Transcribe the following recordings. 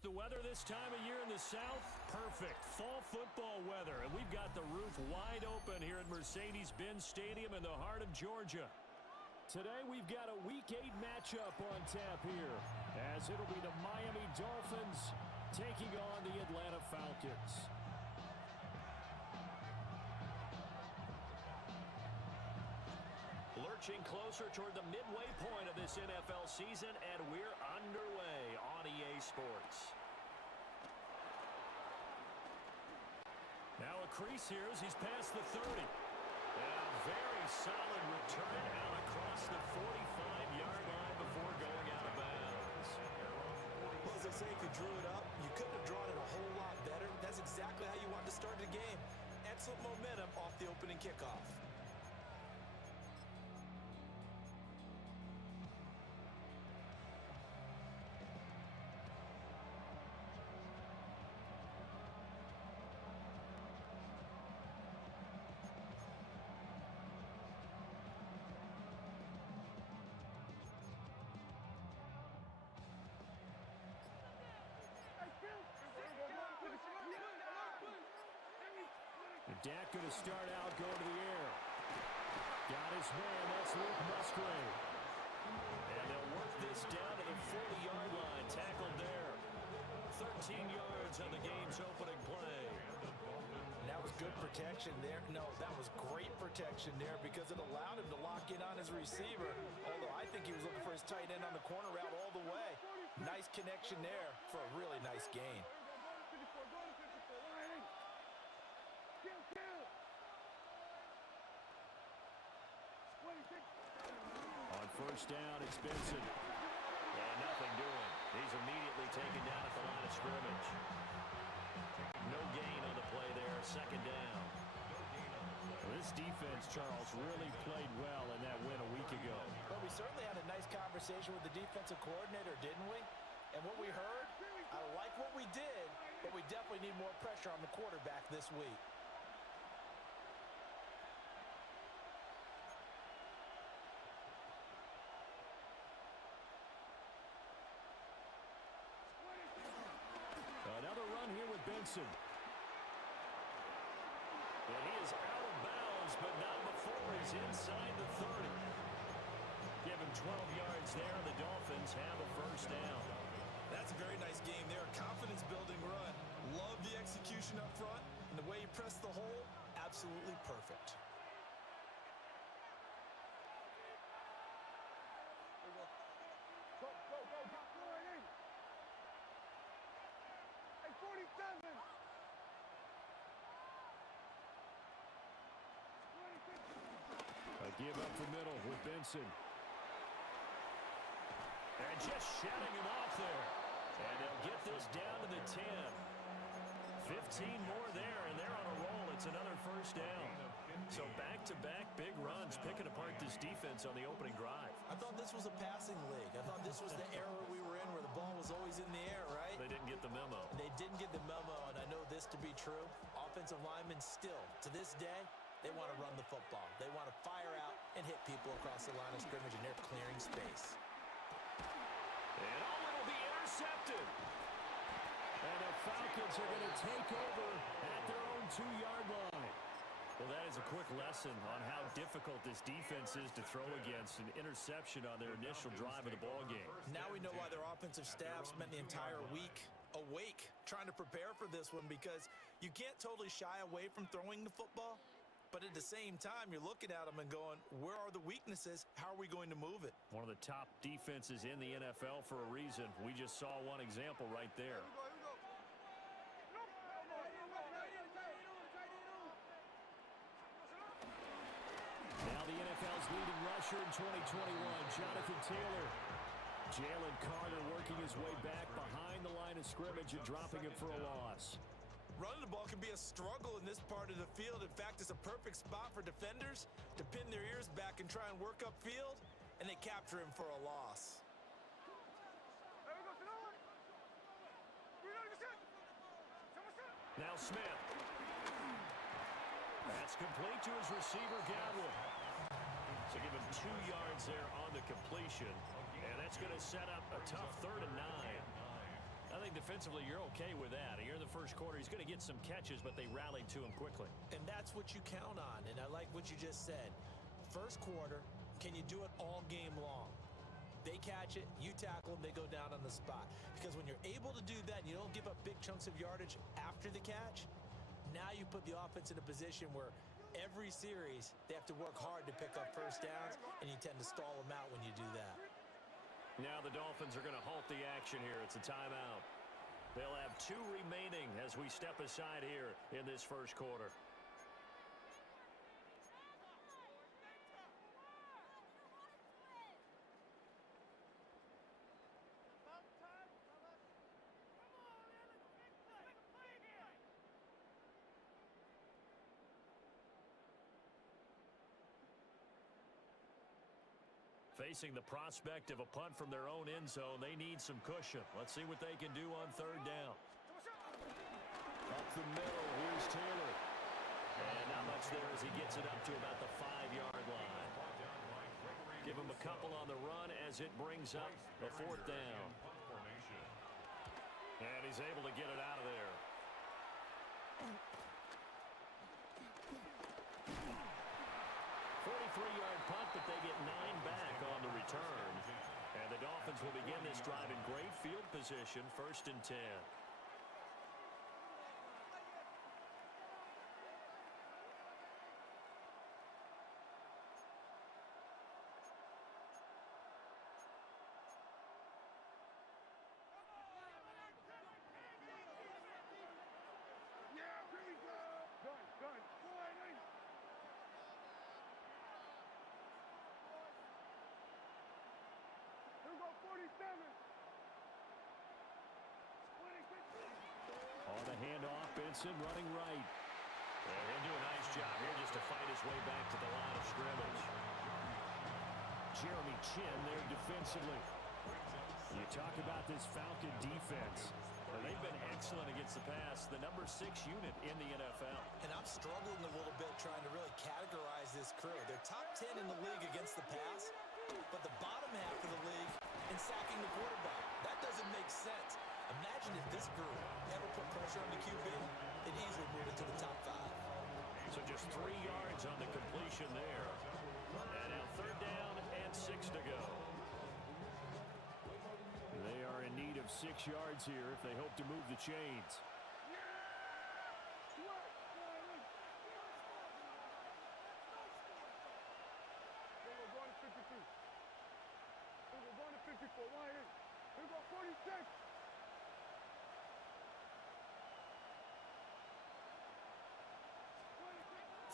The weather this time of year in the South, perfect. Fall football weather, and we've got the roof wide open here at Mercedes-Benz Stadium in the heart of Georgia. Today we've got a Week 8 matchup on tap here, as it'll be the Miami Dolphins taking on the Atlanta Falcons. Lurching closer toward the midway point of this NFL season, and we're underway on EA Sports. Now a crease here as he's past the 30. And a very solid return out across the 45-yard line before going out of bounds. Well, as I say, if you drew it up, you couldn't have drawn it a whole lot better. That's exactly how you want to start the game. Excellent momentum off the opening kickoff. Dak going to start out, going to the air. Got his man, that's Luke Musgrave. And they'll work this down to the 40-yard line, tackled there. 13 yards on the game's opening play. That was good protection there. No, that was great protection there because it allowed him to lock in on his receiver. Although I think he was looking for his tight end on the corner route all the way. Nice connection there for a really nice gain. On first down, it's Benson. And nothing doing. He's immediately taken down at the line of scrimmage. No gain on the play there, second down. This defense, Charles, really played well in that win a week ago. Well, we certainly had a nice conversation with the defensive coordinator, didn't we? And what we heard, I like what we did, but we definitely need more pressure on the quarterback this week. Another run here with Benson. And he is out of bounds, but not before he's inside the 30. Give him 12 yards there, and the Dolphins have a first down. That's a very nice game there. Confidence-building run. Love the execution up front, and the way he pressed the hole, absolutely perfect. A give up the middle with Benson. And just shutting him off there. And they'll get this down to the 10. 15 more there, and they're on a roll. It's another first down. So back-to-back big runs, picking apart this defense on the opening drive. I thought this was a passing league. I thought this was the era we were in where the ball was always in the air, right? They didn't get the memo. They didn't get the memo, and I know this to be true. Offensive linemen still, to this day, they want to run the football. They want to fire out and hit people across the line of scrimmage, and they're clearing space. And it'll be intercepted. And the Falcons are going to take over at their own 2-yard line. Well, that is a quick lesson on how difficult this defense is to throw against. An interception on their initial drive of the ballgame. Now we know why their offensive staff spent the entire week awake trying to prepare for this one, because you can't totally shy away from throwing the football. But at the same time, you're looking at them and going, where are the weaknesses? How are we going to move it? One of the top defenses in the NFL for a reason. We just saw one example right there. Now the NFL's leading rusher in 2021, Jonathan Taylor. Jalen Carter working his way back behind the line of scrimmage and dropping him for a loss. Running the ball can be a struggle in this part of the field. In fact, it's a perfect spot for defenders to pin their ears back and try and work upfield, and they capture him for a loss. Now Smith. That's complete to his receiver, Godwin. So give him 2 yards there on the completion, and that's going to set up a tough 3rd and 9. I think defensively you're okay with that. Here in the first quarter, he's going to get some catches, but they rallied to him quickly. And that's what you count on, and I like what you just said. First quarter, can you do it all game long? They catch it, you tackle them, they go down on the spot. Because when you're able to do that, you don't give up big chunks of yardage after the catch, now you put the offense in a position where every series they have to work hard to pick up first downs, and you tend to stall them out when you do that. Now the Dolphins are going to halt the action here. It's a timeout. They'll have 2 remaining as we step aside here in this first quarter. Facing the prospect of a punt from their own end zone, they need some cushion. Let's see what they can do on third down. Up the middle, here's Taylor. And not much there as he gets it up to about the 5-yard line. Give him a couple on the run as it brings up a 4th down. And he's able to get it out of there. 43-yard punt, but they get 9 back on the return. And the Dolphins will begin this drive in great field position, 1st and 10. On the handoff, Benson running right. And he'll do a nice job here just to fight his way back to the line of scrimmage. Jeremy Chin there defensively. You talk about this Falcon defense. They've been excellent against the pass, the number 6 unit in the NFL. And I'm struggling a little bit trying to really categorize this crew. They're top 10 in the league against the pass, but the bottom half of the league in sacking the quarterback. That doesn't make sense. Imagine if this group ever put pressure on the QB, it'd easily move into the top 5. So just 3 yards on the completion there. And now 3rd down and 6 to go. They are in need of 6 yards here if they hope to move the chains.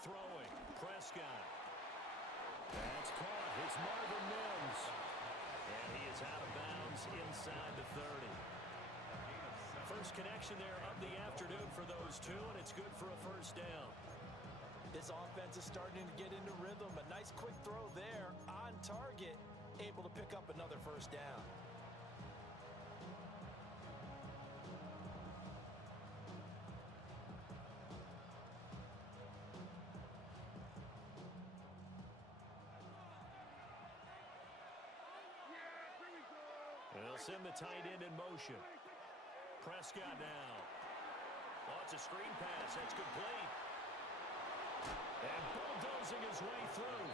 Throwing, Prescott. That's caught. It's Marvin Mims. And he is out of bounds inside the 30. First connection there of the afternoon for those two, and it's good for a 1st down. This offense is starting to get into rhythm. A nice quick throw there on target, able to pick up another 1st down. They'll send the tight end in motion. Prescott now. Oh, it's a screen pass. That's complete. And bulldozing his way through.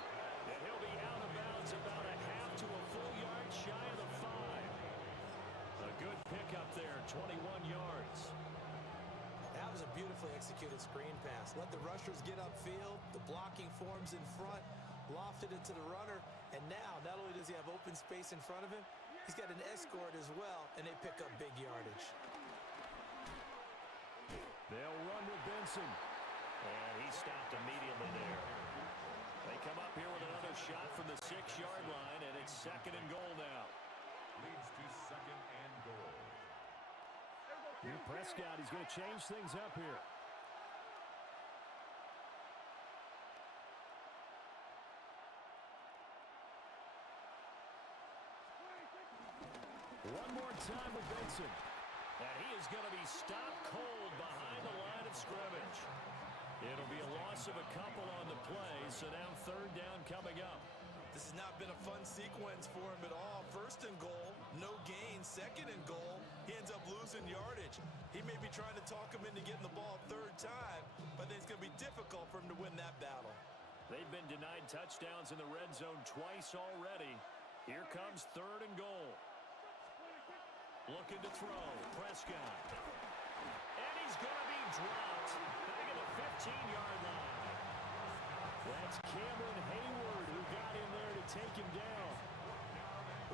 And he'll be out of bounds about a half to a full yard shy of the 5. A good pickup there, 21 yards. That was a beautifully executed screen pass. Let the rushers get upfield. The blocking forms in front. Lofted it to the runner. And now, not only does he have open space in front of him, he's got an escort as well, and they pick up big yardage. They'll run with Benson. And he stopped immediately there. They come up here with another shot from the 6-yard line, and it's 2nd and goal now. Leads to 2nd and goal. Prescott, he's going to change things up here. One more time with Benson. And he is going to be stopped cold behind the line of scrimmage. It'll be a loss of a couple on the play, so now 3rd down coming up. This has not been a fun sequence for him at all. First and goal, no gain. Second and goal, he ends up losing yardage. He may be trying to talk him into getting the ball third time, but then it's going to be difficult for him to win that battle. They've been denied touchdowns in the red zone twice already. Here comes third and goal. Looking to throw. Prescott. And he's going to be dropped back at the 15-yard line. That's Cameron Hayward who got in there to take him down.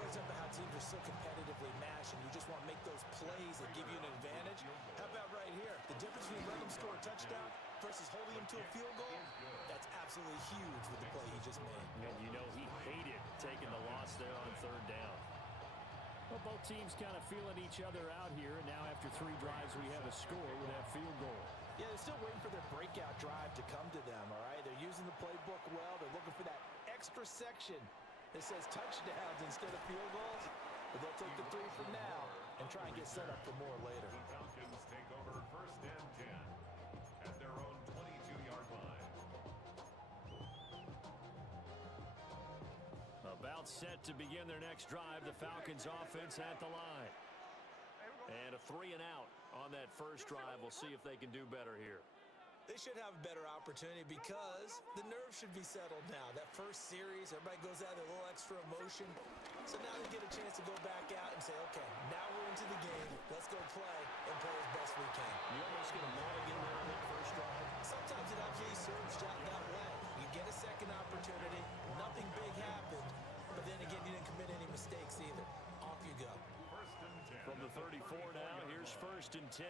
It's up how teams are so competitively matched, and you just want to make those plays that give you an advantage. How about right here? The difference between letting them score a touchdown versus holding them to a field goal, that's absolutely huge with the play he just made. And you know he hated taking the loss there on third down. Well, both teams kind of feeling each other out here, and now after 3 drives we have a score with that field goal. Yeah, they're still waiting for their breakout drive to come to them, all right? They're using the playbook well. They're looking for that extra section that says touchdowns instead of field goals. But they'll take the 3 for now and try and get set up for more later. The Falcons take over first and 10 at their own 22-yard line. About set to begin their next drive, the Falcons offense at the line. And a 3 and out on that first drive. We'll see if they can do better here. They should have a better opportunity because the nerves should be settled now. That first series, everybody goes out with a little extra emotion. So now they get a chance to go back out and say, okay, now we're into the game. Let's go play and play as best we can. You almost get a mulligan there on that first drive. Sometimes it absolutely serves that way. You get a second opportunity. Nothing big happened. But then again, you didn't commit any mistakes either. Off you go. First and 10. From the 34 now, here's first and 10.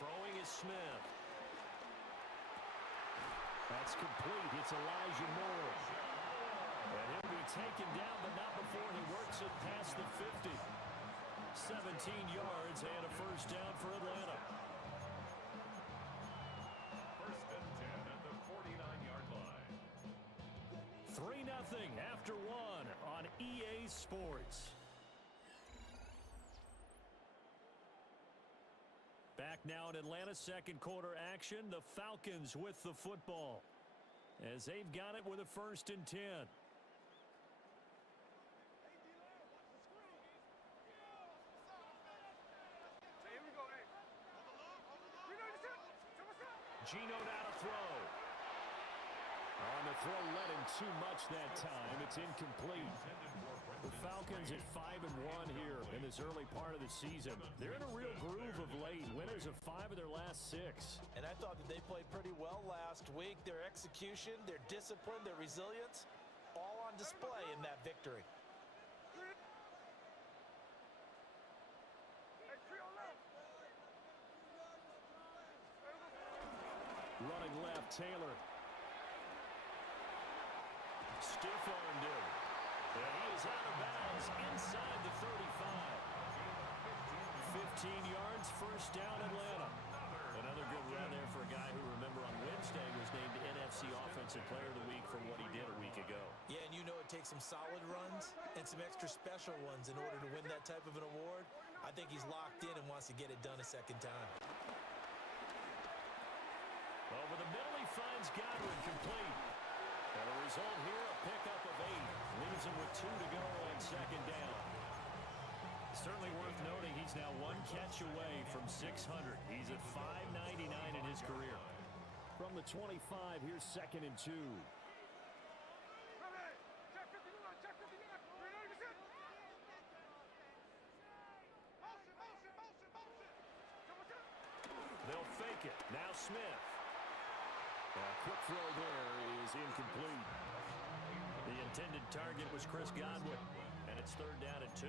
Throwing is Smith. That's complete. It's Elijah Moore. And he'll be taken down, but not before he works it past the 50. 17 yards and a first down for Atlanta. First and 10 at the 49-yard line. 3-0 after 1 on EA Sports. Back now in Atlanta, second quarter action. The Falcons with the football as they've got it with a first and 10. Gino now to throw. On the throw, led him too much that time. It's incomplete. The Falcons at 5-1 here in this early part of the season. They're in a real groove of late. Winners of 5 of their last 6. And I thought that they played pretty well last week. Their execution, their discipline, their resilience, all on display in that victory. Running left, Taylor. Stiff-armed him. And he is out of bounds inside the 35. 15 yards, first down Atlanta. Another good run there for a guy who, remember, on Wednesday was named NFC Offensive Player of the Week for what he did a week ago. Yeah, and you know it takes some solid runs and some extra special ones in order to win that type of an award. I think he's locked in and wants to get it done a second time. Over the middle, he finds Godwin complete. And the result here, a pickup of 8. Leaves him with 2 to go on second down. Certainly worth noting he's now 1 catch away from 600. He's at 599 in his career. From the 25, here's second and 2. They'll fake it. Now Smith. Quick throw there is incomplete. The intended target was Chris Godwin, and it's third down and 2.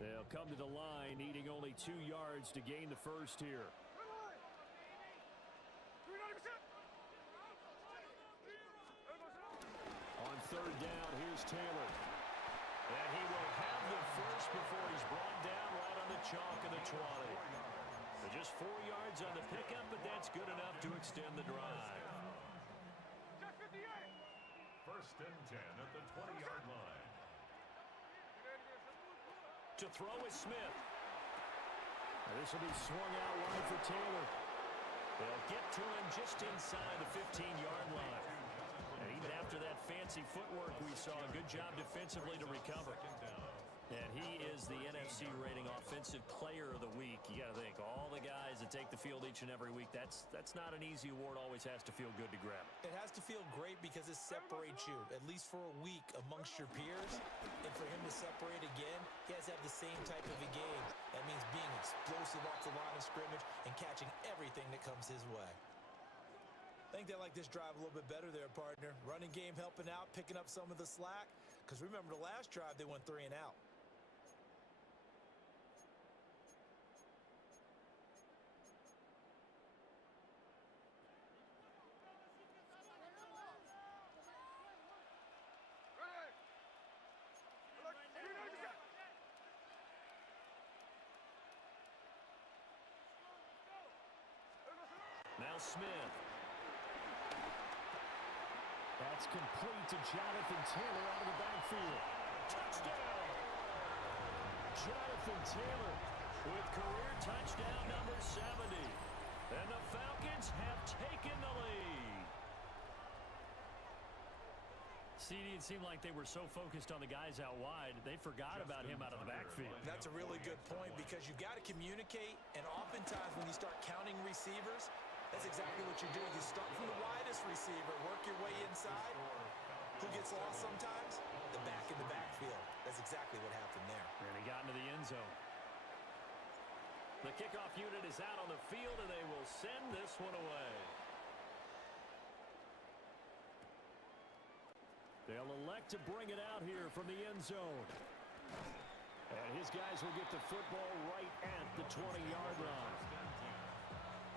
They'll come to the line, needing only 2 yards to gain the first here. On third down, here's Taylor. And he will have the first before he's brought down right on the chalk of the 20. So just 4 yards on the pickup, but that's good enough to extend the drive. First and 10 at the 20-yard line. To throw is Smith. This will be swung out wide for Taylor. They'll get to him just inside the 15-yard line. And even after that fancy footwork we saw, a good job defensively to recover. And he is the NFC rating Offensive Player of the Week. You got to think, all the guys that take the field each and every week, that's not an easy award. Always has to feel good to grab it. It has to feel great because it separates you, at least for a week, amongst your peers. And for him to separate again, he has to have the same type of a game. That means being explosive off the line of scrimmage and catching everything that comes his way. I think they like this drive a little bit better there, partner. Running game helping out, picking up some of the slack. Because remember, the last drive, they went 3 and out. Now Smith. That's complete to Jonathan Taylor out of the backfield. Touchdown! Jonathan Taylor with career touchdown number 70. And the Falcons have taken the lead. CD, it seemed like they were so focused on the guys out wide, they forgot about him out of the backfield. That's a really good point because you got to communicate, and oftentimes when you start counting receivers, that's exactly what you're doing. You start from the widest receiver, work your way inside. Who gets lost sometimes? The back in the backfield. That's exactly what happened there. And he got into the end zone. The kickoff unit is out on the field, and they will send this one away. They'll elect to bring it out here from the end zone. And his guys will get the football right at the 20-yard line.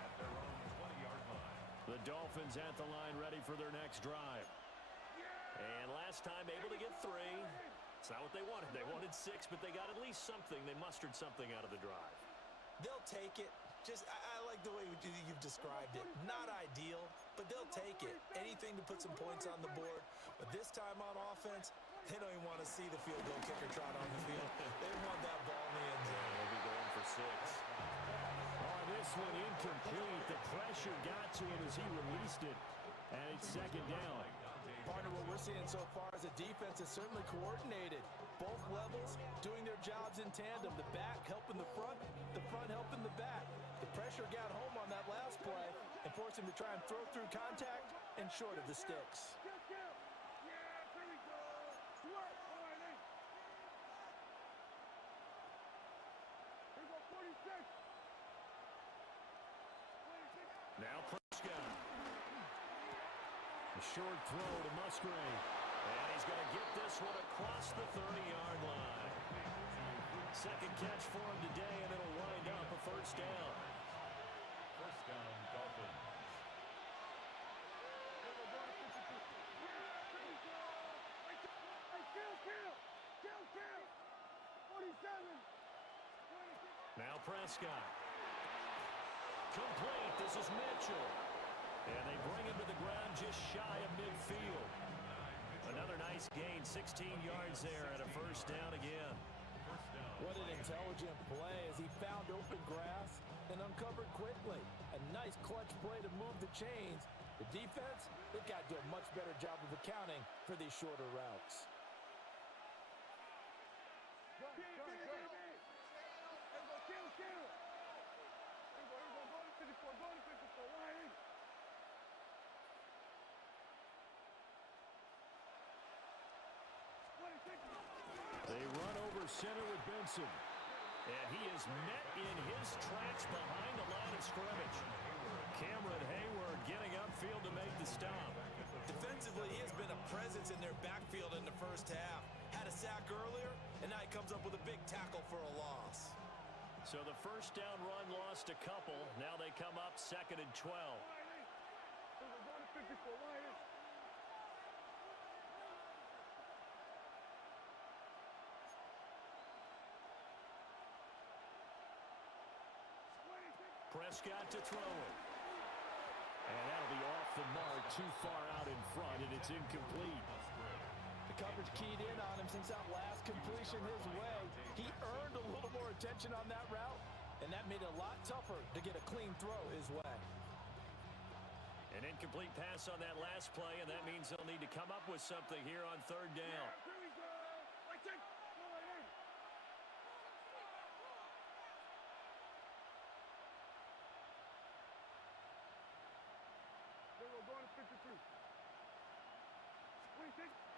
At their own 20-yard line. The Dolphins at the line ready for their next drive. And last time able to get 3. It's not what they wanted. They wanted 6, but they got at least something. They mustered something out of the drive. They'll take it. I like the way you've described it. Not ideal, but they'll take it. Anything to put some points on the board. But this time on offense, they don't even want to see the field goal kicker trot on the field. They want that ball in the end zone. They'll be going for 6. Oh, this one incomplete. The pressure got to him as he released it. And it's second down. Partner, what we're seeing so far is a defense is certainly coordinated. Both levels doing their jobs in tandem. The back helping the front helping the back. The pressure got home on that last play and forced him to try and throw through contact and short of the sticks. Now Prescott. A short throw to Musgrave. And he's going to get this one across the 30-yard line. Second catch for him today, and it'll wind up a first down. First down, Dolphins. Now Prescott. Complete. This is Mitchell. And they bring him to the ground just shy of midfield. Another nice gain, 16 yards there, and a first down again. What an intelligent play as he found open grass and uncovered quickly. A nice clutch play to move the chains. The defense, they've got to do a much better job of accounting for these shorter routes. They run over center with Benson. And he is met in his tracks behind the line of scrimmage. Cameron Hayward getting upfield to make the stop. Defensively, he has been a presence in their backfield in the first half. Had a sack earlier, and now he comes up with a big tackle for a loss. So the first down run lost a couple. Now they come up 2nd and 12. Prescott to throw it. And that'll be off the mark, too far out in front, and it's incomplete. The coverage keyed in on him since that last completion his way. He earned a little more attention on that route, and that made it a lot tougher to get a clean throw his way. An incomplete pass on that last play, and that means they'll need to come up with something here on third down.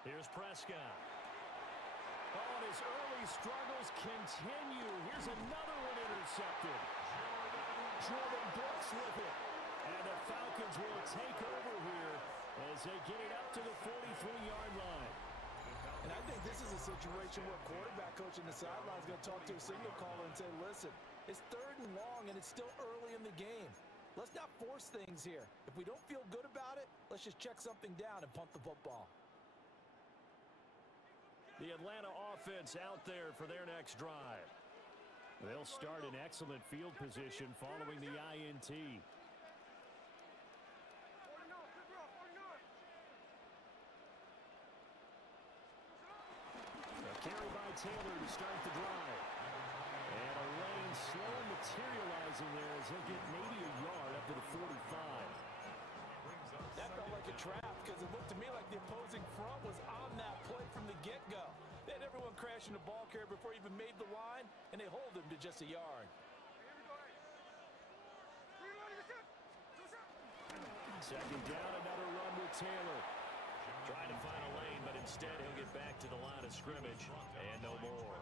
Here's Prescott. Oh, and his early struggles continue. Here's another one intercepted. Jordan Brooks with it. And the Falcons will take over here as they get it up to the 43-yard line. And I think this is a situation where quarterback coach in the sideline is going to talk to a signal caller and say, listen, it's third and long, and it's still early in the game. Let's not force things here. If we don't feel good about it, let's just check something down and punt the football. The Atlanta offense out there for their next drive. They'll start in excellent field position following the INT. A carry by Taylor to start the drive. And a lane slow materializing there as he'll get maybe a yard up to the 45. That felt like a trap because it looked to me like the opposing front was on that play from the get-go. They had everyone crashing the ball carrier before he even made the line, and they hold him to just a yard. Second down, another run with Taylor. Trying to find a lane, but instead he'll get back to the line of scrimmage, and no more.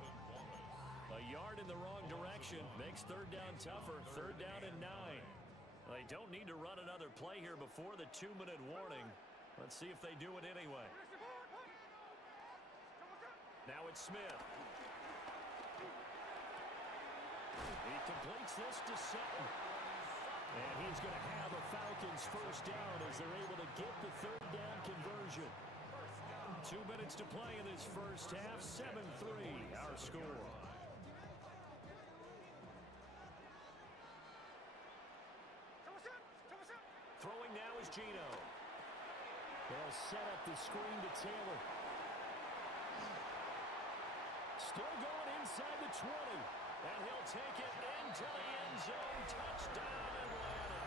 A yard in the wrong direction makes third down tougher. Third down and 9. They don't need to run another play here before the 2-minute warning. Let's see if they do it anyway. Now it's Smith. He completes this to Sutton. And he's going to have a Falcons first down as they're able to get the third down conversion. 2 minutes to play in this first half. 7-3 our score. Throwing now is Gino. They'll set up the screen to Taylor. Still going inside the 20. And he'll take it into the end zone. Touchdown, Atlanta.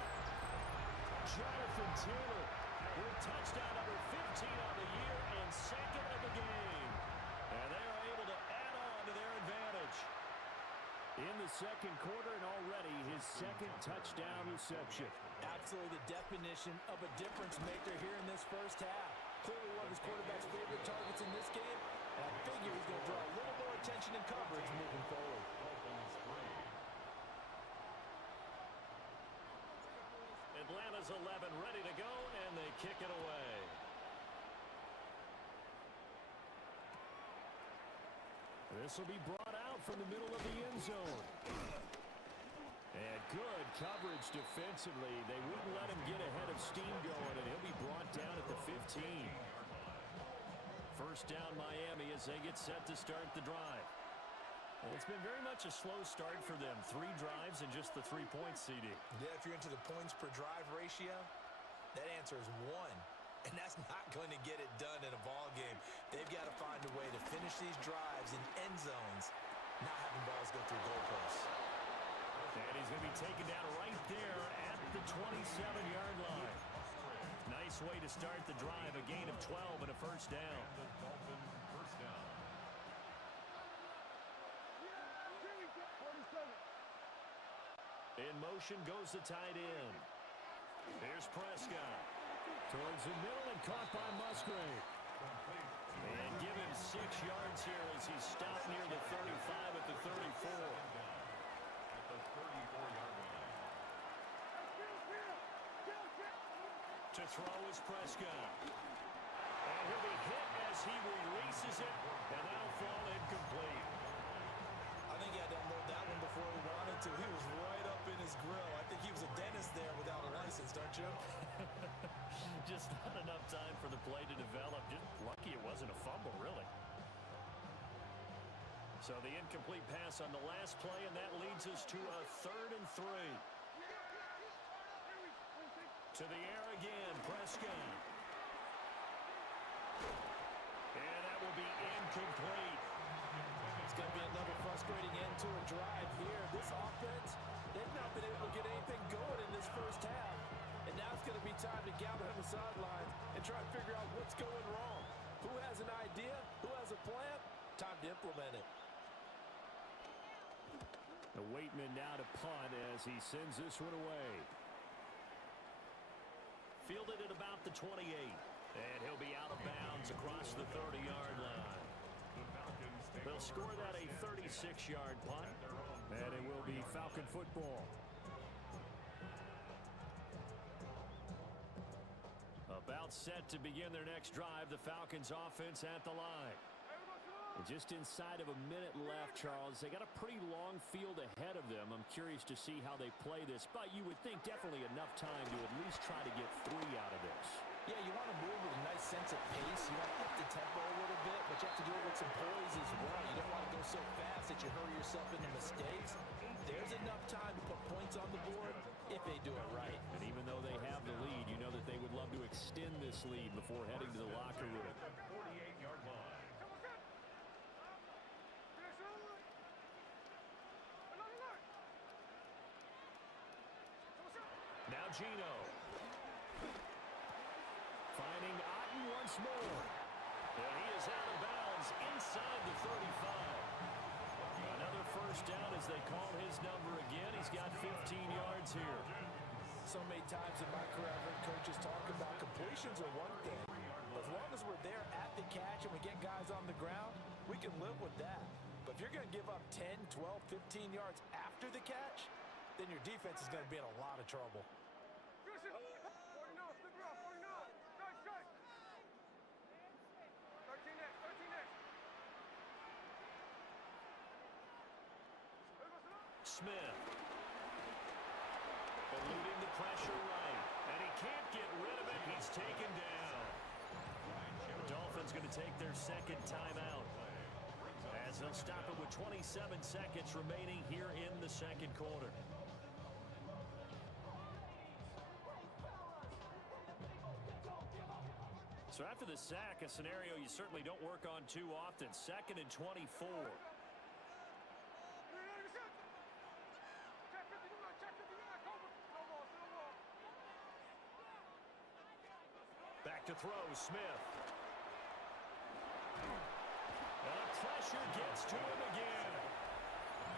Jonathan Taylor with touchdown number 15 on the year and second of the game. And they are able to add on to their advantage. In the second quarter and already his second touchdown reception. Absolutely the definition of a difference maker here in this first half. Clearly one of his quarterback's favorite targets in this game. And I figure he's going to draw a little more attention and coverage moving forward. Atlanta's 11 ready to go, and they kick it away. This will be brought out from the middle of the end zone. And good coverage defensively. They wouldn't let him get ahead of steam going, and he'll be brought down at the 15. First down Miami as they get set to start the drive. And it's been very much a slow start for them. 3 drives and just the 3 points, CD. Yeah, if you're into the points per drive ratio, that answer is 1. And that's not going to get it done in a ball game. They've got to find a way to finish these drives in end zones, not having balls go through goalposts. And he's going to be taken down right there at the 27-yard line. Nice way to start the drive, a gain of 12 and a first down. In motion goes the tight end. Here's Prescott. Towards the middle and caught by Musgrave. And give him 6 yards here as he stopped near the 35 at the 34. To throw is Prescott. And he'll be hit as he releases it, and that'll fall incomplete. I think he had to unload that one before he wanted to. He was right up in his grill. I think he was a dentist there without a license, don't you? Just not enough time for the play to develop. Just lucky it wasn't a fumble, really. So the incomplete pass on the last play, and that leads us to a 3rd and 3. To the air again, Prescott. And that will be incomplete. It's going to be another frustrating end to a drive here. This offense, they've not been able to get anything going in this first half. And now it's going to be time to gather on the sidelines and try to figure out what's going wrong. Who has an idea? Who has a plan? Time to implement it. The Waitman now to punt as he sends this one away. Fielded at about the 28. And he'll be out of bounds across the 30-yard line. They'll score that a 36-yard punt. And it will be Falcon football. About set to begin their next drive. The Falcons offense at the line. And just inside of a minute left, Charles. They got a pretty long field ahead of them. I'm curious to see how they play this. But you would think definitely enough time to at least try to get 3 out of this. Yeah, you want to move with a nice sense of pace. You want to up the tempo a little bit, but you have to do it with some poise as well. You don't want to go so fast that you hurry yourself into mistakes. There's enough time to put points on the board if they do it right. And even though they have the lead, you know that they would love to extend this lead before heading to the locker room. 48-yard line. Now Gino. Finding Otten once more. And he is out of bounds inside the 35. Another first down as they call his number again. He's got 15 yards here. So many times in my career, I've heard coaches talk about completions are one thing. But as long as we're there at the catch and we get guys on the ground, we can live with that. But if you're going to give up 10, 12, 15 yards after the catch, then your defense is going to be in a lot of trouble. Smith. Eluding the pressure right. And he can't get rid of it. He's taken down. The Dolphins going to take their second timeout, as they'll stop it with 27 seconds remaining here in the second quarter. So after the sack, a scenario you certainly don't work on too often. 2nd and 24. Back to throw, Smith. And pressure gets to him again.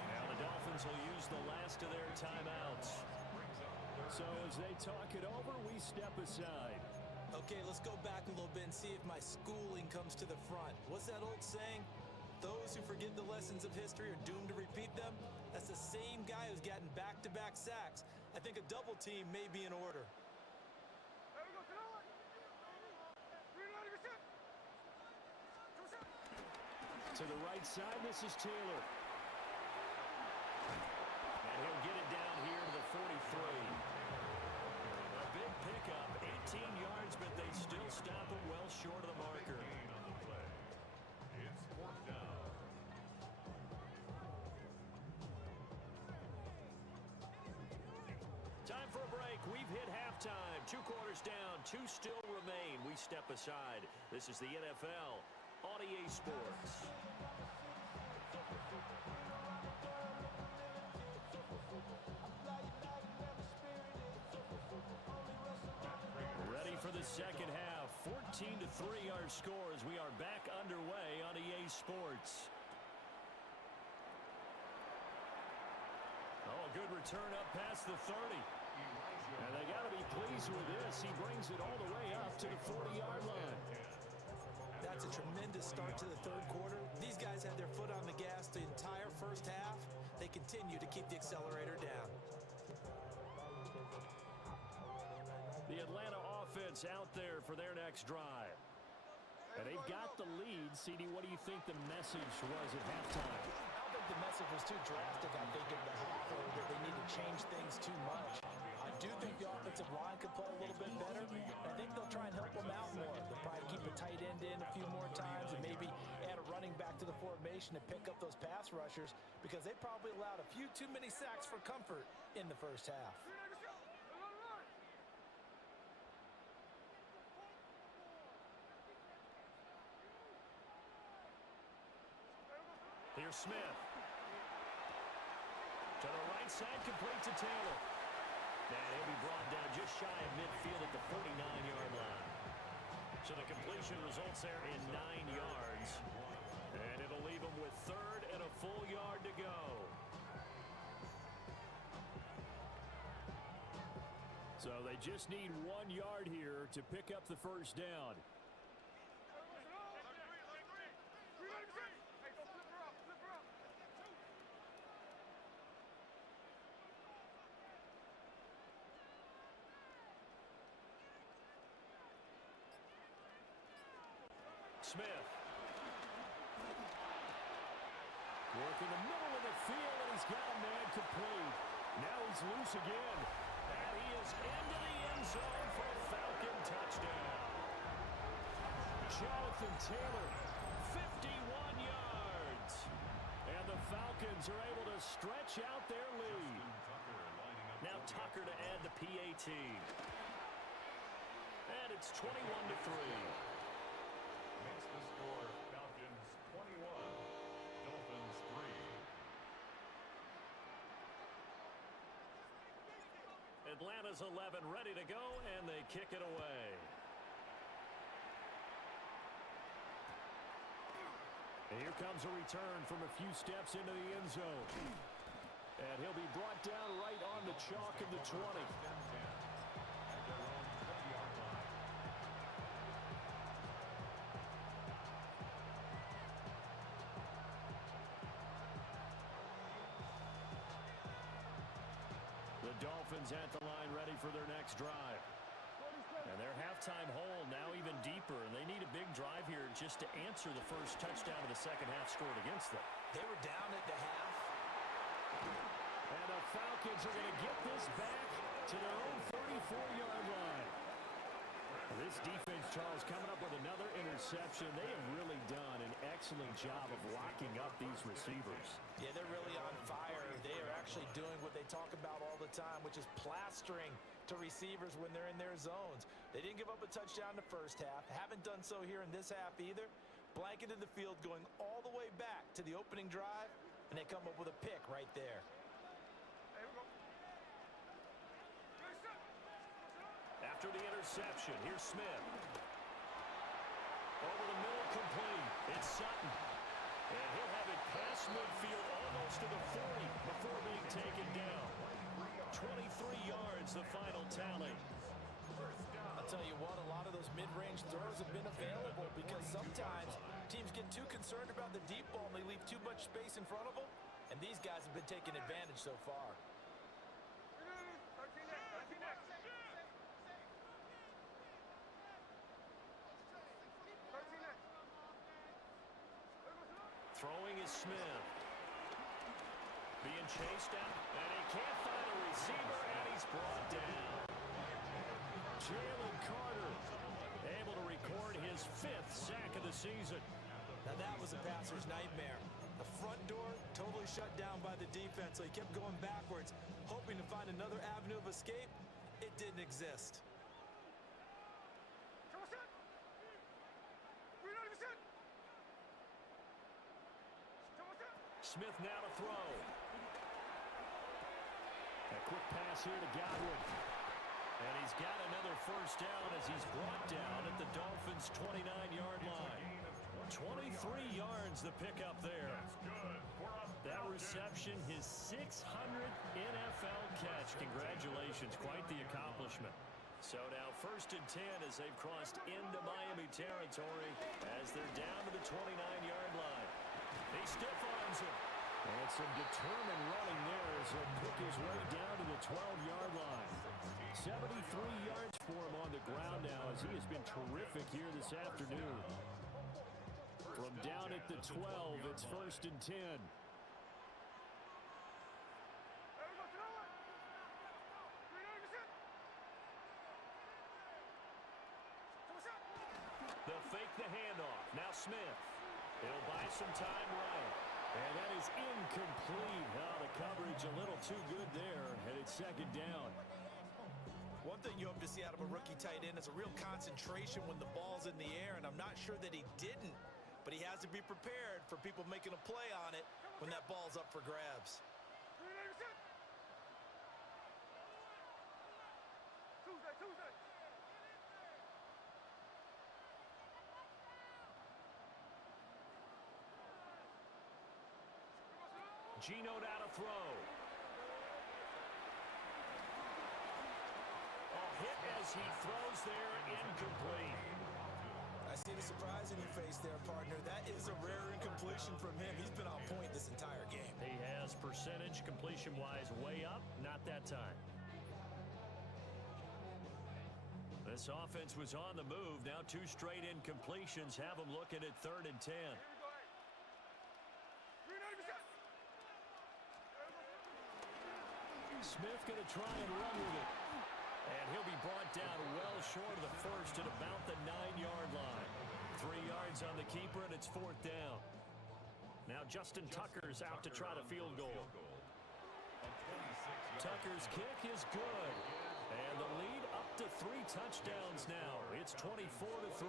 Now the Dolphins will use the last of their timeouts. So as they talk it over, we step aside. Okay, let's go back a little bit and see if my schooling comes to the front. What's that old saying? Those who forget the lessons of history are doomed to repeat them. That's the same guy who's gotten back-to-back sacks. I think a double team may be in order. To the right side, this is Taylor. And he'll get it down here to the 43. A big pickup, 18 yards, but they still stop him well short of the marker. It's 4th down. Time for a break. We've hit halftime. 2 quarters down, 2 still remain. We step aside. This is the NFL on EA Sports. Ready for the second half. 14-3 our score as we are back underway on EA Sports. Oh, a good return up past the 30. And they got to be pleased with this. He brings it all the way up to the 40-yard line. That's a tremendous start to the third quarter. These guys had their foot on the gas the entire first half. They continue to keep the accelerator down. The Atlanta offense out there for their next drive. And they've got the lead. CD, what do you think the message was at halftime? I don't think the message was too drastic, I think, in the half, or that they need to change things too much. I do think the offensive line could play a little bit better. I think they'll try and help them out more. They'll probably keep a tight end in a few more times and maybe add a running back to the formation to pick up those pass rushers, because they probably allowed a few too many sacks for comfort in the first half. Here's Smith. To the right side, complete to Taylor. And he'll be brought down just shy of midfield at the 49-yard line. So the completion results there in 9 yards. And it'll leave him with third and a full yard to go. So they just need 1 yard here to pick up the first down. Smith. Working the middle of the field, and he's got a man complete. Now he's loose again. And he is into the end zone for a Falcon touchdown. Jonathan Taylor, 51 yards. And the Falcons are able to stretch out their lead. Now Tucker to add the PAT. And it's 21-3. Makes the score Falcons 21, Dolphins 3. Atlanta's 11 ready to go, and they kick it away. And here comes a return from a few steps into the end zone. And he'll be brought down right on the chalk of the 20. Dolphins at the line ready for their next drive. And their halftime hole now even deeper, and they need a big drive here just to answer the first touchdown of the second half scored against them. They were down at the half. And the Falcons are going to get this back to their own 34-yard line. This defense, Charles, coming up with another interception. They have really done an excellent job of locking up these receivers. Yeah, they're really on fire. They are actually doing what they talk about all the time, which is plastering to receivers when they're in their zones. They didn't give up a touchdown in the first half. Haven't done so here in this half either. Blanketed the field going all the way back to the opening drive, and they come up with a pick right there. After the interception, here's Smith. Over the middle, complete. It's Sutton. And he'll have it past midfield almost to the 40 before being taken down. 23 yards, the final tally. I'll tell you what, a lot of those mid-range throws have been available because sometimes teams get too concerned about the deep ball and they leave too much space in front of them. And these guys have been taking advantage so far. Throwing is Smith. Being chased down, and he can't find a receiver, and he's brought down. Jalen Carter able to record his 5th sack of the season. Now that was a passer's nightmare. The front door totally shut down by the defense, so he kept going backwards, hoping to find another avenue of escape. It didn't exist. Smith now to throw. A quick pass here to Godwin. And he's got another first down as he's brought down at the Dolphins' 29-yard line. 23 yards the pickup there. That reception, his 600th NFL catch. Congratulations, quite the accomplishment. So now 1st and 10 as they've crossed into Miami territory as they're down to the 29-yard line. He stiff arms him. And some determined running there as he'll pick his way down to the 12-yard line. 73 yards for him on the ground now as he has been terrific here this afternoon. From down at the 12, it's 1st and 10. They'll fake the handoff. Now Smith. He'll buy some time right. And that is incomplete. Oh, the coverage a little too good there. And it's 2nd down. One thing you hope to see out of a rookie tight end is a real concentration when the ball's in the air, and I'm not sure that he didn't, but he has to be prepared for people making a play on it when that ball's up for grabs. Gino now to throw. Hit as he throws there, incomplete. I see the surprise in your face there, partner. That is a rare incompletion from him. He's been on point this entire game. He has percentage completion-wise way up, not that time. This offense was on the move. Now 2 straight incompletions have them looking at 3rd and 10. Smith going to try and run with it. And he'll be brought down well short of the first at about the 9-yard line. 3 yards on the keeper, and it's 4th down. Now Justin Tucker's out to try the field goal. Tucker's kick is good. And the lead up to 3 touchdowns now. It's 24-3.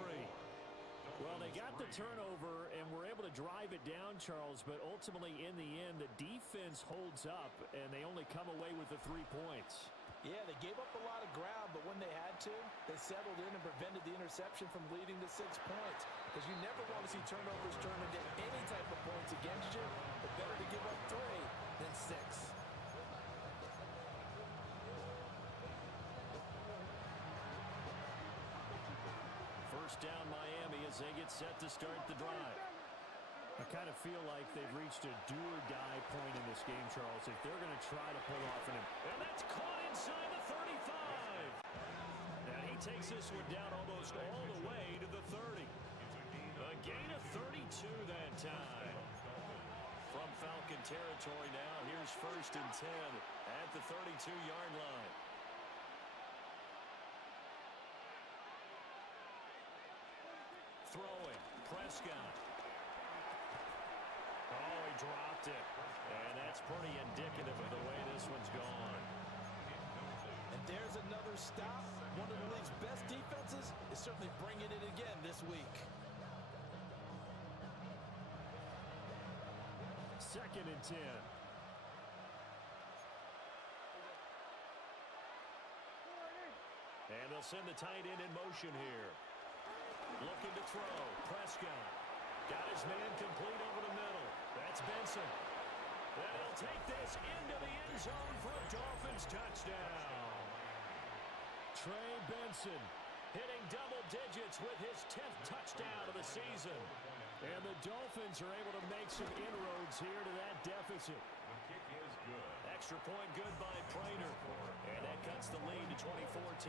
Well, they got the turnover and were able to drive it down, Charles, but ultimately in the end, the defense holds up, and they only come away with the 3 points. Yeah, they gave up a lot of ground, but when they had to, they settled in and prevented the interception from leading to 6 points. Because you never want to see turnovers turn into any type of points against you, but better to give up 3 than 6. First down Miami as they get set to start the drive. I kind of feel like they've reached a do-or-die point in this game, Charles, if they're going to try to pull off an... And that's caught inside the 35. And he takes this one down almost all the way to the 30. A gain of 32 that time. From Falcon territory now, here's 1st and 10 at the 32-yard line. Throwing, Prescott. Oh, he dropped it. And that's pretty indicative of the way this one's gone. And there's another stop. One of the league's best defenses is certainly bringing it again this week. 2nd and 10. And they'll send the tight end in motion here. Looking to throw. Prescott. Got his man complete over the middle. That's Benson. And he'll take this into the end zone for a Dolphins touchdown. Trey Benson hitting double digits with his 10th touchdown of the season. And the Dolphins are able to make some inroads here to that deficit. The kick is good. Extra point good by Prater. And that cuts the lead to 24-10.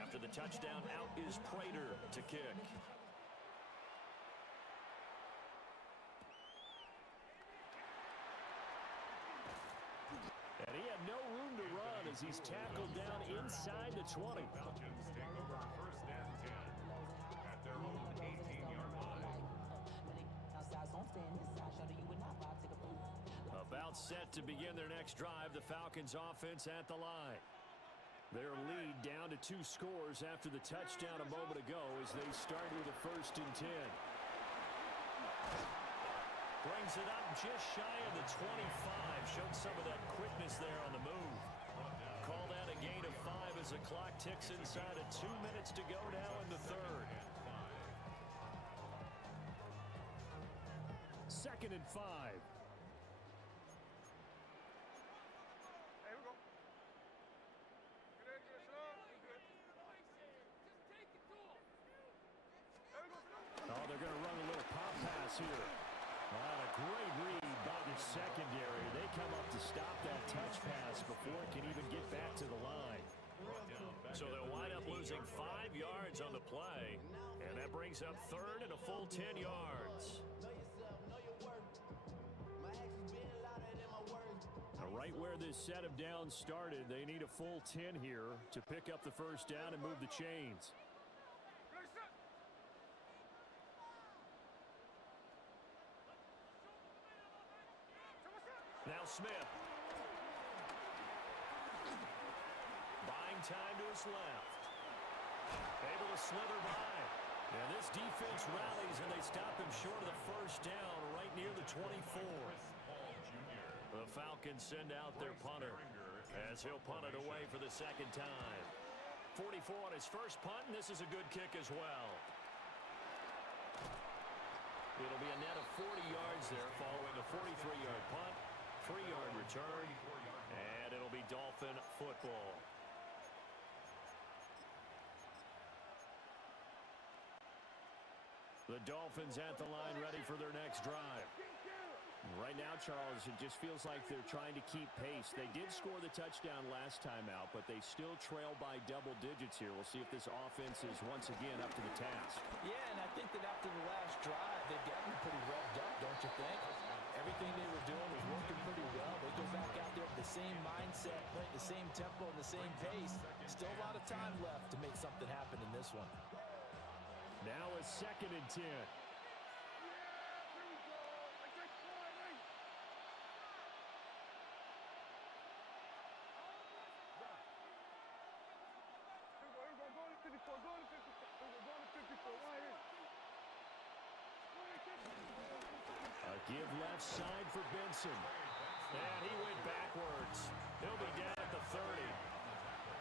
After the touchdown, out is Prater to kick. And he had no room to run as he's tackled down inside the 20. Falcons take over 1st and 10 at their own 18-yard line. About set to begin their next drive, the Falcons offense at the line. Their lead down to 2 scores after the touchdown a moment ago as they start with a 1st and 10. Brings it up just shy of the 25. Showed some of that quickness there on the move. Call that a gain of 5 as the clock ticks inside of 2 minutes to go now in the 3rd. 2nd and 5. Oh, they're going to run a little pop pass here. A great read by the secondary. They come up to stop that touch pass before it can even get back to the line. So they'll wind up losing 5 yards on the play, and that brings up 3rd and a full 10 yards. Now, right where this set of downs started, they need a full 10 here to pick up the 1st down and move the chains. Now Smith. Buying time to his left. Able to slither by. And this defense rallies, and they stop him short of the first down right near the 24. The Falcons send out their punter as he'll punt it away for the second time. 44 on his first punt, and this is a good kick as well. It'll be a net of 40 yards there following a 43-yard punt, 3-yard return, and it'll be Dolphin football. The Dolphins at the line ready for their next drive. Right now, Charles, it just feels like they're trying to keep pace. They did score the touchdown last time out, but they still trail by double digits here. We'll see if this offense is once again up to the task. Yeah, and I think that after the last drive, they've gotten pretty revved up, don't you think? Everything they were doing was working pretty well. They go back out there with the same mindset, playing the same tempo and the same pace. Still a lot of time left to make something happen in this one. Now a 2nd and 10. A give left side for Benson. And he went backwards. He'll be down at the 30.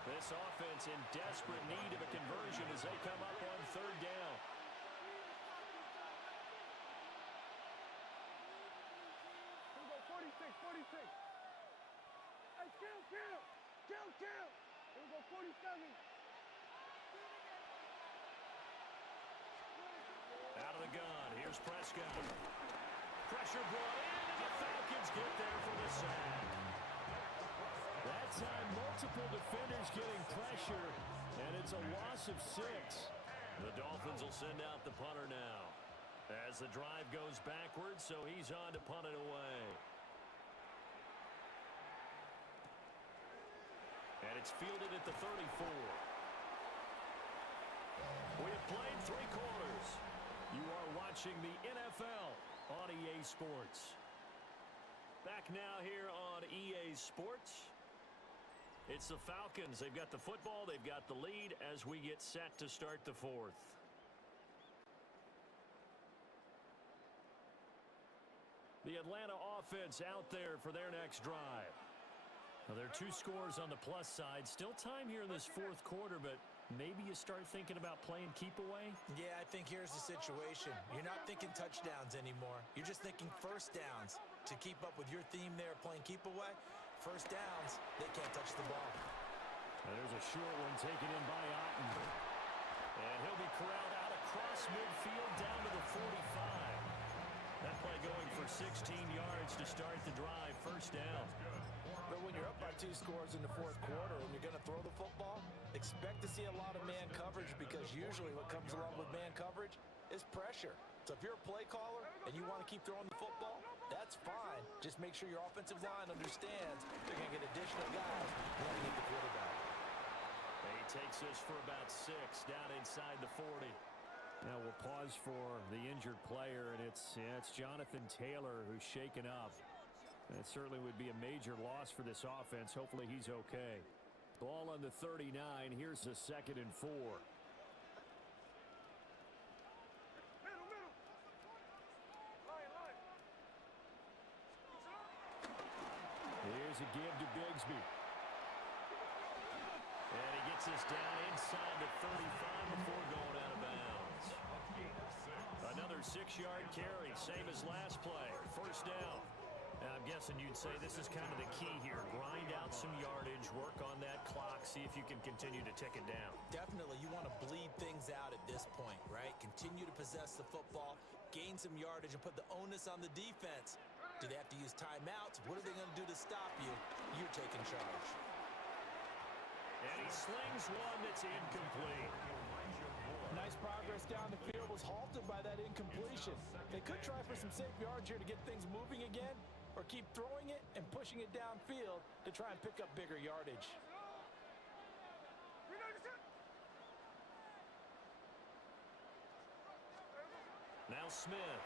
This offense in desperate need of a conversion as they come up on 3rd down. Here we go, 46. Hey, kill. Here we go, 47. Out of the gun, here's Prescott. Pressure brought in, and the Falcons get there for the sack. That time, multiple defenders getting pressure, and it's a loss of 6. The Dolphins will send out the punter now as the drive goes backwards, so he's on to punt it away. And it's fielded at the 34. We have played 3 quarters. You are watching the NFL on EA Sports. Back now here on EA Sports. It's the Falcons. They've got the football. They've got the lead as we get set to start the 4th. The Atlanta offense out there for their next drive. Now, there are 2 scores on the plus side. Still time here in this 4th quarter, but maybe you start thinking about playing keep away? Yeah, I think here's the situation. You're not thinking touchdowns anymore. You're just thinking first downs. To keep up with your theme there, playing keep away, first downs, they can't touch the ball. Now, there's a short one taken in by Otten. And he'll be corralled out across midfield down to the 45. That play going for 16 yards to start the drive, first down. But when you're up by 2 scores in the 4th quarter and you're going to throw the football, expect to see a lot of man coverage because usually what comes along with man coverage is pressure. So if you're a play caller and you want to keep throwing the football, that's fine. Just make sure your offensive line understands they're going to get additional guys running at the quarterback. He takes this for about 6 down inside the 40. Now we'll pause for the injured player, and it's Jonathan Taylor who's shaken up. That certainly would be a major loss for this offense. Hopefully he's okay. Ball on the 39. Here's the 2nd and 4. Here's a give to Bigsby. And he gets this down inside the 35 before going out of bounds. Another 6-yard carry, same as last play. First down. I'm guessing you'd say this is kind of the key here. Grind out some yardage, work on that clock, see if you can continue to tick it down. Definitely, you want to bleed things out at this point, right? Continue to possess the football, gain some yardage, and put the onus on the defense. Do they have to use timeouts? What are they going to do to stop you? You're taking charge. And he slings one that's incomplete. Nice progress down the field was halted by that incompletion. They could try for some safe yards here to get things moving again, or keep throwing it and pushing it downfield to try and pick up bigger yardage. Now Smith.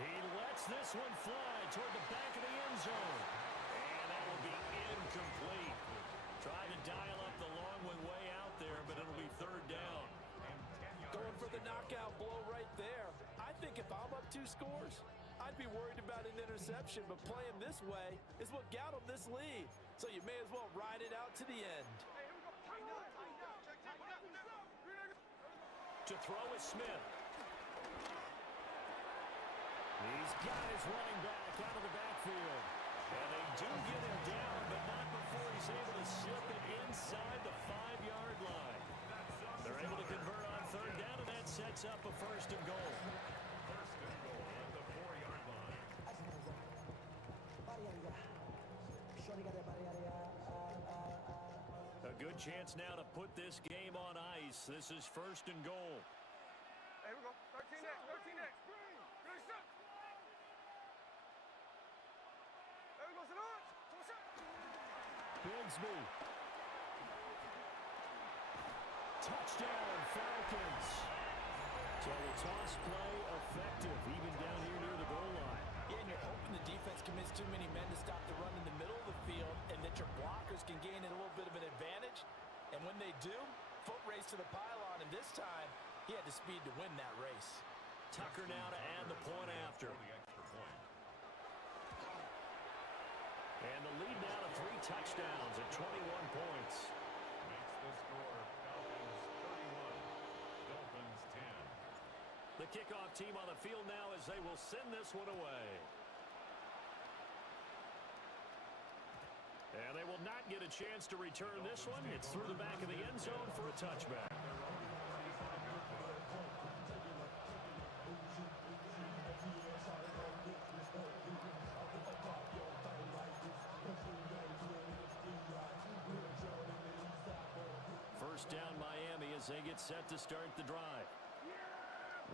He lets this one fly toward the back of the end zone. And that will be incomplete. Tried to dial up the long one way out there, but it'll be 3rd down. if I'm up 2 scores, I'd be worried about an interception, but playing this way is what got them this lead. So you may as well ride it out to the end. To throw is Smith. He's got his running back out of the backfield. And they do get him down, but not before he's able to slip it inside the 5-yard line. They're able to convert on 3rd down, and that sets up a 1st and goal. First and goal at the 4-yard line. A good chance now to put this game on ice. This is 1st and goal. Here we go. 13X, 13X. Finish up. There we go, Sinaj. Bigsby. Touchdown, Falcons. So the toss play effective, even down here near the goal line. Yeah, and you're hoping the defense commits too many men to stop the run in the middle of the field and that your blockers can gain a little bit of an advantage. And when they do, foot race to the pylon, and this time, he had the speed to win that race. Tucker now to add the point after. The extra point. And the lead now to 3 touchdowns at 21 points. Makes the score Falcons 31, Dolphins 10. The kickoff team on the field now as they will send this one away. And they will not get a chance to return this one. It's through the back of the end zone for a touchback. First down Miami as they get set to start the drive.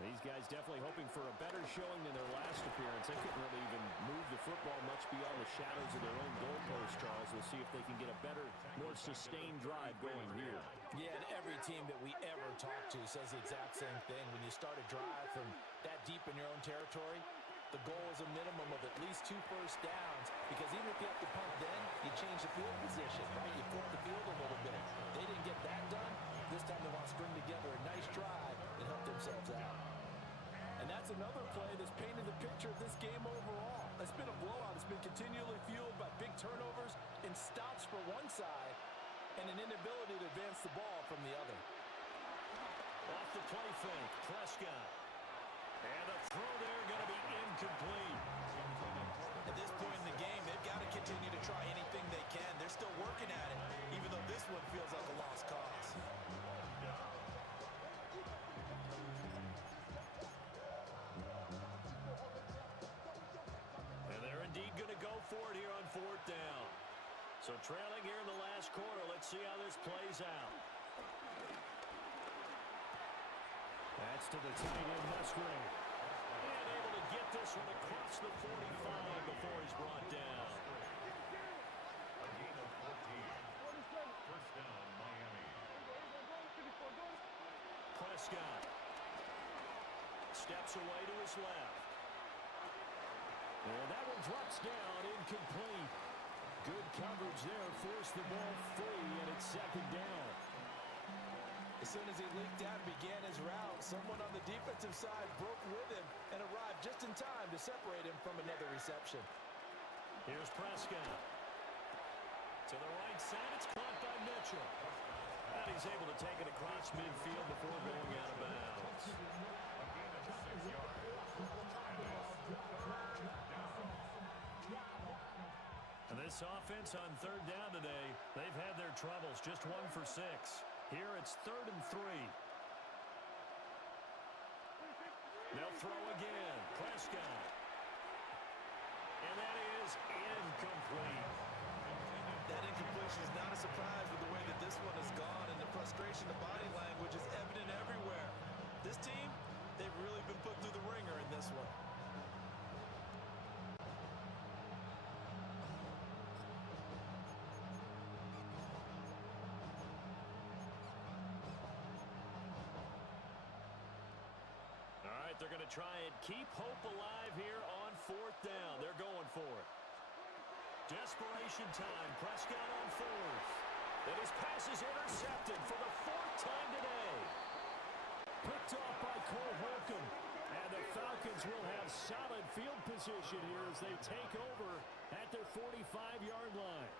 These guys definitely hoping for a better showing than their last appearance. They couldn't really even move the football much beyond the shadows of their own goalpost, Charles. We'll see if they can get a better, more sustained drive going here. Yeah, and every team that we ever talk to says the exact same thing. When you start a drive from that deep in your own territory, the goal is a minimum of at least 2 first downs, because even if you have to punt then, you change the field position, right? You flip the field a little bit. They didn't get that done. This time they want to string together a nice drive and help themselves out. And that's another play that's painted the picture of this game overall. It's been a blowout. It's been continually fueled by big turnovers and stops for one side and an inability to advance the ball from the other. Off the play fake, Prescott. And a throw there going to be incomplete. At this point in the game, they've got to continue to try anything they can. They're still working at it, even though this one feels like a lost cause. And they're indeed going to go for it here on 4th down. So trailing here in the last quarter, let's see how this plays out. That's to the tight end, Musgrave. And able to get this one across the 45 before he's brought down. A gain of 14. First down, Miami. Prescott steps away to his left. And that one drops down, incomplete. Good coverage there, forced the ball free, and it's 2nd down. As soon as he leaked out and began his route, someone on the defensive side broke with him and arrived just in time to separate him from another reception. Here's Prescott. To the right side, it's caught by Mitchell. And he's able to take it across midfield before going out of bounds. A gain of 6 yards. And it's 3rd down. And this offense on 3rd down today, they've had their troubles, just 1 for 6. Here it's 3rd and 3. They'll throw again. Prescott. And that is incomplete. That incompletion is not a surprise with the way that this one has gone, and the frustration, the body language is evident everywhere. This team, they've really been put through the ringer in this one. They're going to try and keep hope alive here on 4th down. They're going for it. Desperation time. Prescott on 4th. And his pass is intercepted for the 4th time today. Picked off by Cole Holcomb. And And the Falcons will have solid field position here as they take over at their 45-yard line.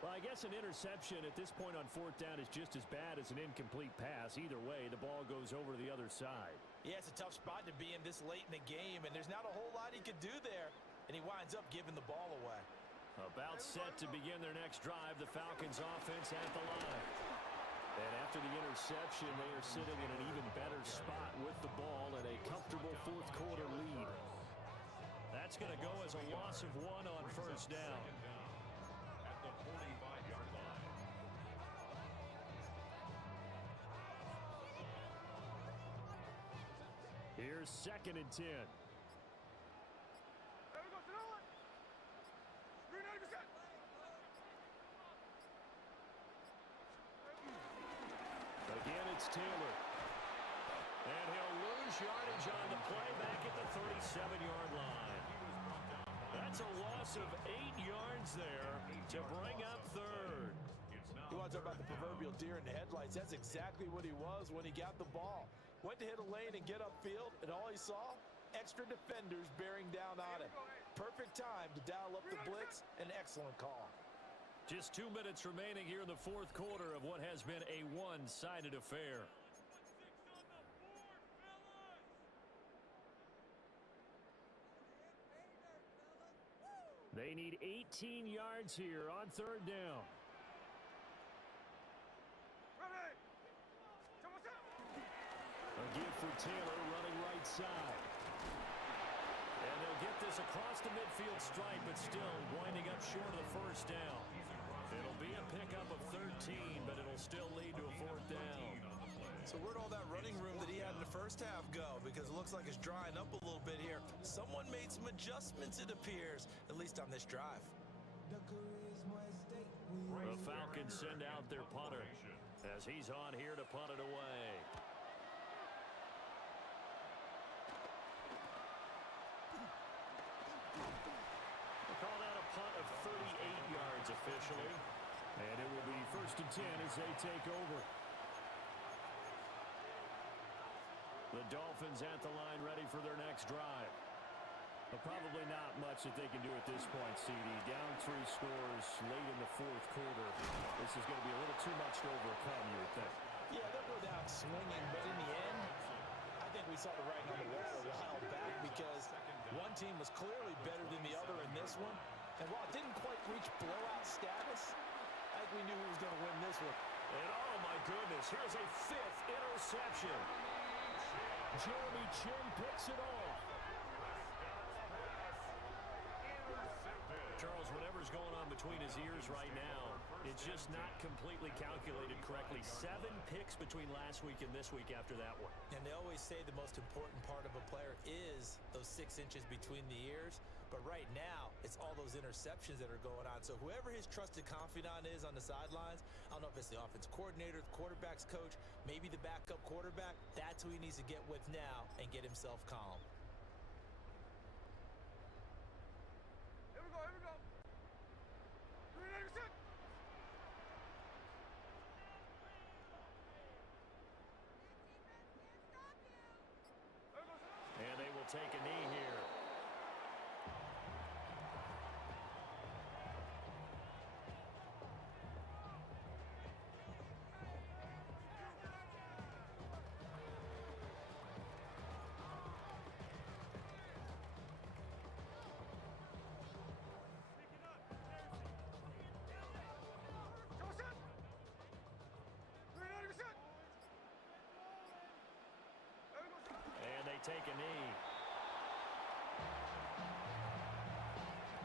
Well, I guess an interception at this point on fourth down is just as bad as an incomplete pass. Either way, the ball goes over to the other side. Yeah, it's a tough spot to be in this late in the game, and there's not a whole lot he could do there, and he winds up giving the ball away. About set to begin their next drive, the Falcons offense at the line. And after the interception, they are sitting in an even better spot with the ball and a comfortable fourth quarter lead. That's going to go as a loss of 1 on first down. At the 45-yard line. Here's 2nd and 10. There we go, to the line. Green 90%. Again, it's Taylor. And he'll lose yardage on the play back at the 37-yard line. That's a loss of 8 yards there to bring up third. You want to talk about the proverbial deer in the headlights? That's exactly what he was when he got the ball. Went to hit a lane and get upfield, and all he saw, extra defenders bearing down on him. Perfect time to dial up the blitz. An excellent call. Just 2 minutes remaining here in the fourth quarter of what has been a one-sided affair. They need 18 yards here on third down. Ready. Someone's out. A give for Taylor running right side. And they'll get this across the midfield stripe, but still winding up short of the first down. It'll be a pickup of 13, but it'll still lead to a fourth down. So where'd all that running room that he had in the first half go? Because it looks like it's drying up a little bit here. Someone made some adjustments, it appears, at least on this drive. The Falcons send out their punter as he's on here to punt it away. They call that a punt of 38 yards officially. And it will be 1st and 10 as they take over. The Dolphins at the line ready for their next drive. But probably not much that they can do at this point, CD. Down 3 scores late in the fourth quarter. This is going to be a little too much to overcome, you would think. Yeah, they'll go down swinging, but in the end, I think we saw the writing on the wall a while back because one team was clearly better than the other in this one. And while it didn't quite reach blowout status, I think we knew who was going to win this one. And oh my goodness, here's a 5th interception. Jeremy Chin picks it off. Charles, whatever's going on between his ears right now, it's just not completely calculated correctly. 7 picks between last week and this week after that one. And they always say the most important part of a player is those 6 inches between the ears. But right now, it's all those interceptions that are going on. So whoever his trusted confidant is on the sidelines, I don't know if it's the offense coordinator, the quarterback's coach, maybe the backup quarterback, that's who he needs to get with now and get himself calm. Here we go, here we go. Green 90%. And they will take a knee here. Someone's out. Green 90%. There we go. And they take a knee. Here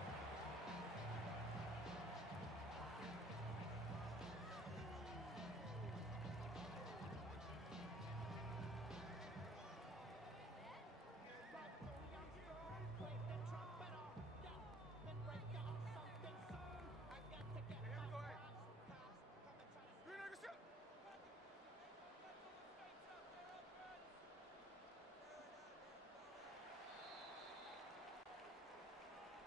we go, hey. Green 90%.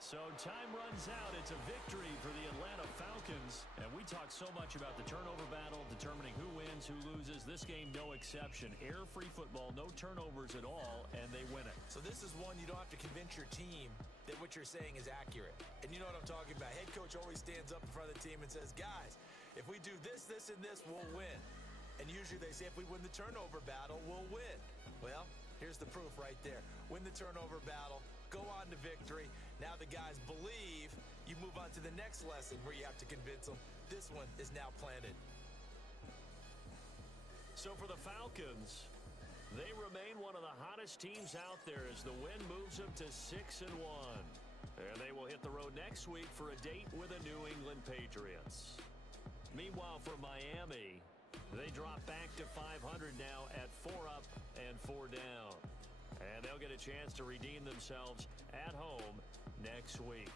So time runs out. It's a victory for the Atlanta Falcons. And we talk so much about the turnover battle, determining who wins, who loses. This game, no exception. Air-free football, no turnovers at all, and they win it. So this is one you don't have to convince your team that what you're saying is accurate. And you know what I'm talking about. Head coach always stands up in front of the team and says, guys, if we do this, this, and this, we'll win. And usually they say if we win the turnover battle, we'll win. Well, here's the proof right there. Win the turnover battle. Go on to victory. Now the guys believe. You move on to the next lesson where you have to convince them. This one is now planted. So for the Falcons, they remain one of the hottest teams out there as the win moves them to 6-1. And they will hit the road next week for a date with the New England Patriots. Meanwhile, for Miami, they drop back to 500 now at 4 up and 4 down. And they'll get a chance to redeem themselves at home next week.